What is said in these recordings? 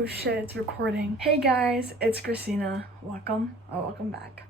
Oh shit, it's recording. Hey guys, it's Christina. Welcome back.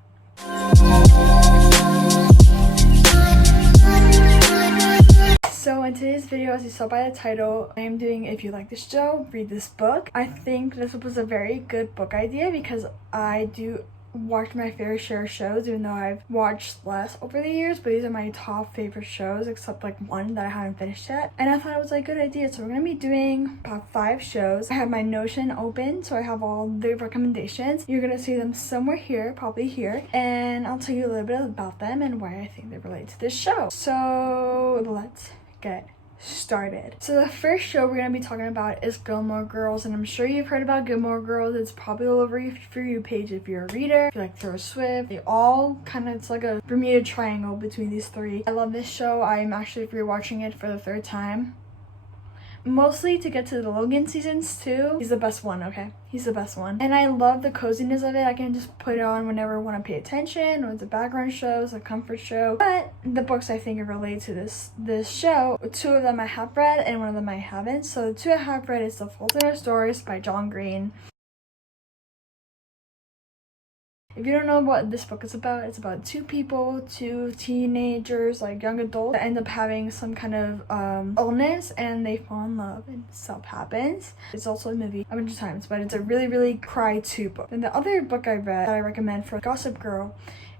So in today's video, as you saw by the title, I am doing If You Like This Show, Read This Book. I think this was a very good book idea because I do watch my fair share of shows, even though I've watched less over the years, but these are my top favorite shows, except like one that I haven't finished yet. And I thought it was like a good idea, so we're gonna be doing about 5 shows. I have my Notion open, so I have all the recommendations. You're gonna see them somewhere here, probably here, and I'll tell you a little bit about them and why I think they relate to this show. So let's get started. So the first show we're going to be talking about is Gilmore Girls, and I'm sure you've heard about Gilmore Girls. It's probably all over your For You page if you're a reader, if you like Taylor Swift. They all kind of, it's like a Bermuda Triangle between these 3. I love this show. I'm actually rewatching it for the 3rd time. Mostly to get to the Logan seasons too. He's the best one, okay? He's the best one. And I love the coziness of it. I can just put it on whenever I want to pay attention, or it's a background show, it's a comfort show. But the books I think relate to this show. 2 of them I have read and 1 of them I haven't. So the 2 I have read is The Fault in Our Stars by John Green. If you don't know what this book is about, it's about 2 people, 2 teenagers, like young adults, that end up having some kind of illness and they fall in love and stuff happens. It's also a movie a bunch of times, but it's a really, really cry-to book. And the other book I read that I recommend for Gossip Girl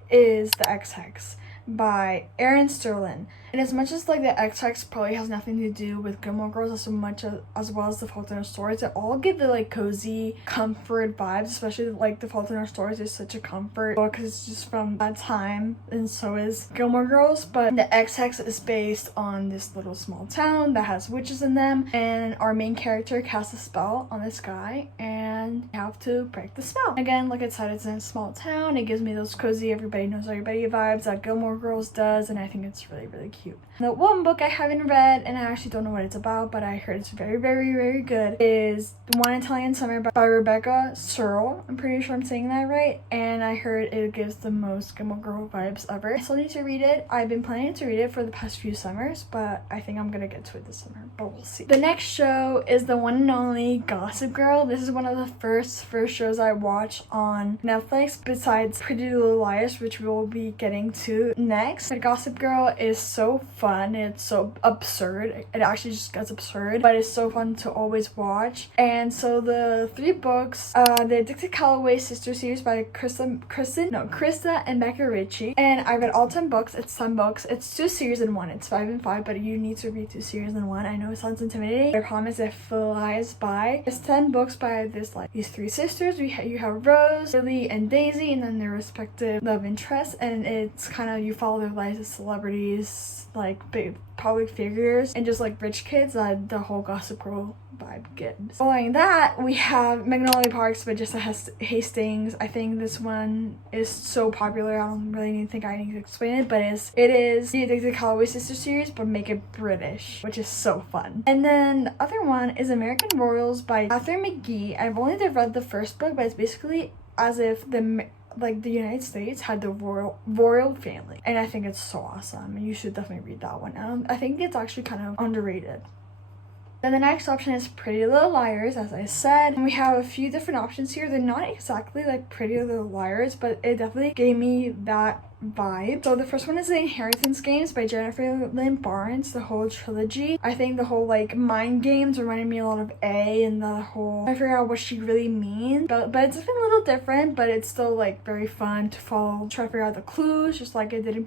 is The Ex-Hex by Erin Sterling. And as much as like The Ex-Hex probably has nothing to do with Gilmore Girls as well as The Fault in Our Stars, they all give the like cozy comfort vibes, especially like The Fault in Our Stars is such a comfort book because it's just from that time, and so is Gilmore Girls. But The Ex-Hex is based on this little small town that has witches in them, and our main character casts a spell on this guy and you have to break the spell. Again, like I said, it's in a small town. It gives me those cozy everybody knows everybody vibes that Gilmore Girls does, and I think it's really, really cute. The one book I haven't read, and I actually don't know what it's about, but I heard it's very, very, very good, is One Italian Summer by Rebecca Searle. I'm pretty sure I'm saying that right, and I heard it gives the most Gilmore Girl vibes ever. I still need to read it. I've been planning to read it for the past few summers, but I think I'm gonna get to it this summer, but we'll see. The next show is the one and only Gossip Girl. This is one of the first shows I watched on Netflix, besides Pretty Little Liars, which we will be getting to next. But Gossip Girl is so fun. It's so absurd. It actually just gets absurd, but it's so fun to always watch. And so the 3 books, the Addicted Calloway sister series by Krista and Becca Ritchie. And I read all 10 books. It's 10 books. It's 2 series in 1. It's 5 and 5, but you need to read 2 series in 1. I know it sounds intimidating, but I promise it flies by. It's 10 books by these 3 sisters. You have Rose, Lily, and Daisy, and then their respective love interests. And it's kind of, you follow their lives as celebrities, like big public figures, and just like rich kids that the whole Gossip Girl vibe gives. Following that, we have Magnolia Parks by Jessica Hastings. I think this one is so popular, I don't really think I need to explain it, but it is the Addicted Calloway sister series, but make it British, which is so fun. And then the other one is American Royals by Catherine McGee. I've only read the first book, but it's basically as if the United States had the royal family, and I think it's so awesome. You should definitely read that one. I think it's actually kind of underrated. Then the next option is Pretty Little Liars, as I said. And we have a few different options here. They're not exactly like Pretty Little Liars, but it definitely gave me that vibe. So the first one is The Inheritance Games by Jennifer Lynn Barnes, the whole trilogy. I think the whole like mind games reminded me a lot of A, and the whole, I figure out what she really means, but it's definitely a little different, but it's still like very fun to follow, try to figure out the clues, just like I did in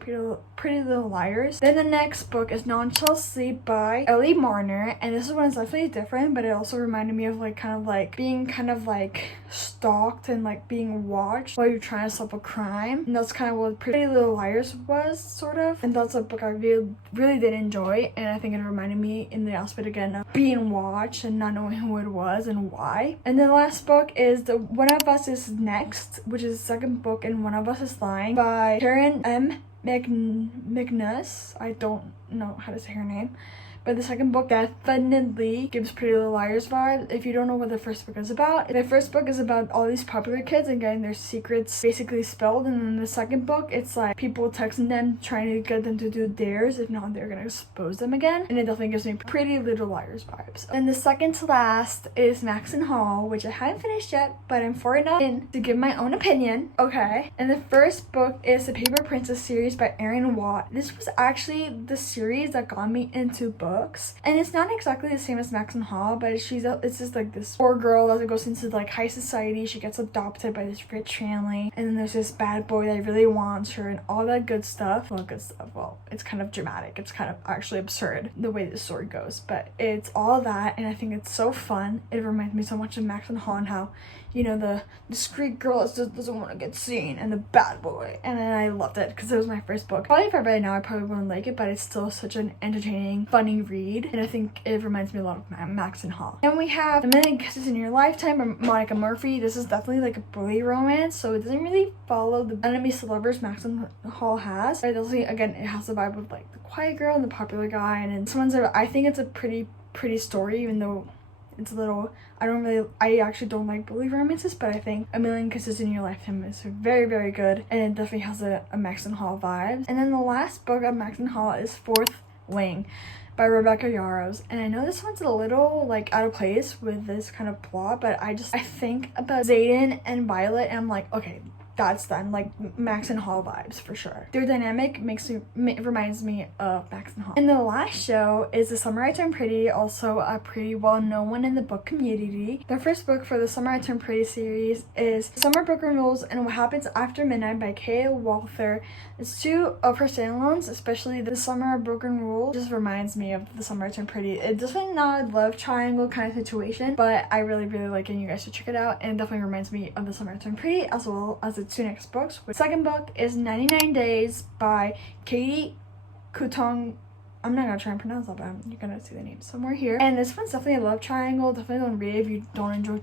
Pretty Little Liars. Then the next book is None Shall Sleep by Ellie Marner, and this one is definitely different, but it also reminded me of like kind of like being kind of like stalked and like being watched while you're trying to solve a crime, and that's kind of what Pretty Little Liars was, sort of. And that's a book I really did enjoy, and I think it reminded me in the aspect again of being watched and not knowing who it was and why. And the last book is The One of Us Is Next, which is the second book in One of Us Is Lying by Karen M. McNuss. I don't know how to say her name, but the second book definitely gives Pretty Little Liars vibes. If you don't know what the first book is about, the first book is about all these popular kids and getting their secrets basically spilled, and then the second book, it's like people texting them trying to get them to do dares, if not they're gonna expose them again, and it definitely gives me Pretty Little Liars vibes. And the second to last is Max and Hall, which I haven't finished yet, but I'm far enough in to give my own opinion. Okay, and the first book is the Paper Princess series by Erin Watt. This was actually the series that got me into books, and it's not exactly the same as Max and Hall, but it's just like this poor girl that goes into like high society. She gets adopted by this rich family, and then there's this bad boy that really wants her and all that good stuff. Well, it's kind of dramatic. It's kind of actually absurd the way the story goes, but it's all that, and I think it's so fun. It reminds me so much of Max and Hall and how, you know, the discreet girl that just doesn't want to get seen and the bad boy, and then I loved it because it was my first book. Probably if I read it now I probably wouldn't like it, but it's still such an entertaining, funny read, and I think it reminds me a lot of Max and Hall. And we have A Million Kisses in Your Lifetime by Monica Murphy. This is definitely like a bully romance, so it doesn't really follow the enemies to lovers Max and Hall has, but again, it has the vibe of like the quiet girl and the popular guy, and I think it's a pretty story, even though it's a little, I actually don't like bully romances, but I think A Million Kisses in Your Lifetime is very, very good, and it definitely has a Max and Hall vibe. And then the last book of Max and Hall is Fourth Wing by Rebecca Yarros, and I know this one's a little like out of place with this kind of plot, but I think about Xaden and Violet, and I'm like, okay, that's them, like Max and Hall vibes for sure. Their dynamic reminds me of Max and Hall. And the last show is The Summer I Turned Pretty, also a pretty well-known one in the book community. The first book for the Summer I Turned Pretty series is Summer Broken Rules and What Happens After Midnight by Kaale Walther. It's two of her standalones, especially The Summer Broken Rules. Just reminds me of The Summer I Turned Pretty. It's definitely not a love triangle kind of situation, but I really, really like it, and you guys should check it out. And it definitely reminds me of The Summer I Turned Pretty, as well as the two next books. The second book is 99 Days by Katie Kutong. I'm not gonna try and pronounce that, but you're gonna see the name somewhere here. And this one's definitely a love triangle. Definitely don't read it if you don't enjoy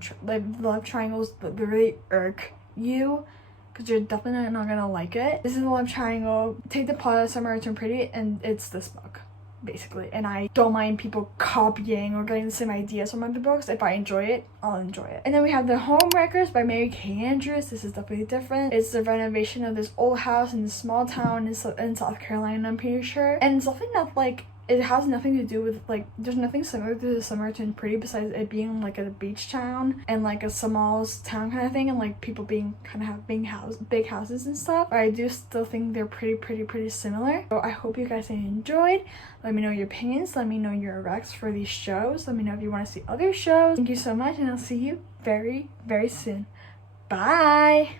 love triangles that really irk you, because you're definitely not gonna like it. This is a love triangle. Take the plot of Summer I Turned Pretty, and it's this book, basically. And I don't mind people copying or getting the same ideas from other books. If I enjoy it, I'll enjoy it. And then we have The Homewreckers by Mary Kay Andrews. This is definitely different. It's the renovation of this old house in this small town in South Carolina, I'm pretty sure. And it's definitely not like, it has nothing to do with like, there's nothing similar to The Summer I Turned Pretty besides it being like a beach town and like a small town kind of thing, and like people being kind of have big houses and stuff. But I do still think they're pretty similar. So I hope you guys enjoyed. Let me know your opinions. Let me know your recs for these shows. Let me know if you want to see other shows. Thank you so much, and I'll see you very, very soon. Bye.